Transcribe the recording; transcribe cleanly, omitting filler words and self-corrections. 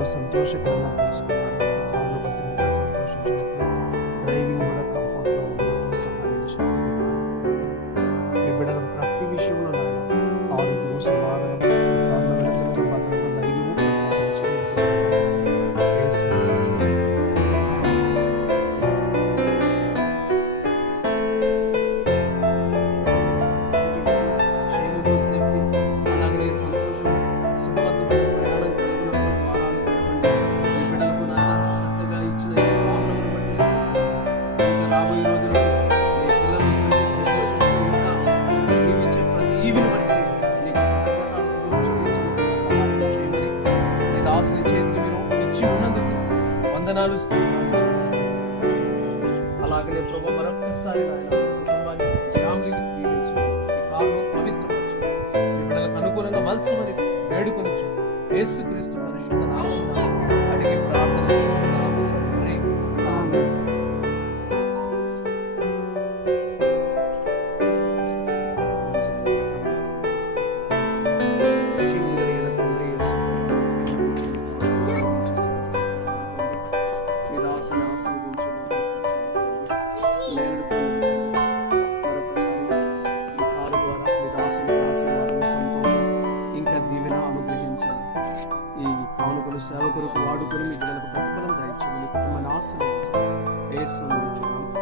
బిడ్డలు సంతోషకరంగా తీసుకున్నారు. కాళ్ళు బట్టి మీరు సంతోషించినట్లు డ్రైవింగ్ కూడా కంఫర్ట్గా ఉన్నట్లు సహాయం చేయండి. మీ బిడ్డలకు ప్రతి విషయంలో ఆరోగ్యము, సమాధానం, కాళ్ళ వెలుతురుతో భద్రత, ధైర్యము ప్రసాదించండి. అలాగనే ప్రభు మరొకసారి కుటుంబాన్ని, ఫ్యామిలీని దీవించు. ఈ కాలం పవిత్రపరచు. ఈ బిడ్డలకు అనుకూలంగా మలసమని వేడుకొనొచ్చు. యేసుక్రీస్తు పరిశుద్ధ నామమున అడిగి ప్రార్థన చేస్తున్నాము తండ్రి. ఆమేన్. ఈ కానుకలు సేవ కొరకు వాడుకొని మీ బిడ్డలకు ప్రతిఫలం దయచేయమని కుటుంబాన్ని ఆశీర్వదించండి. యేసు నామమున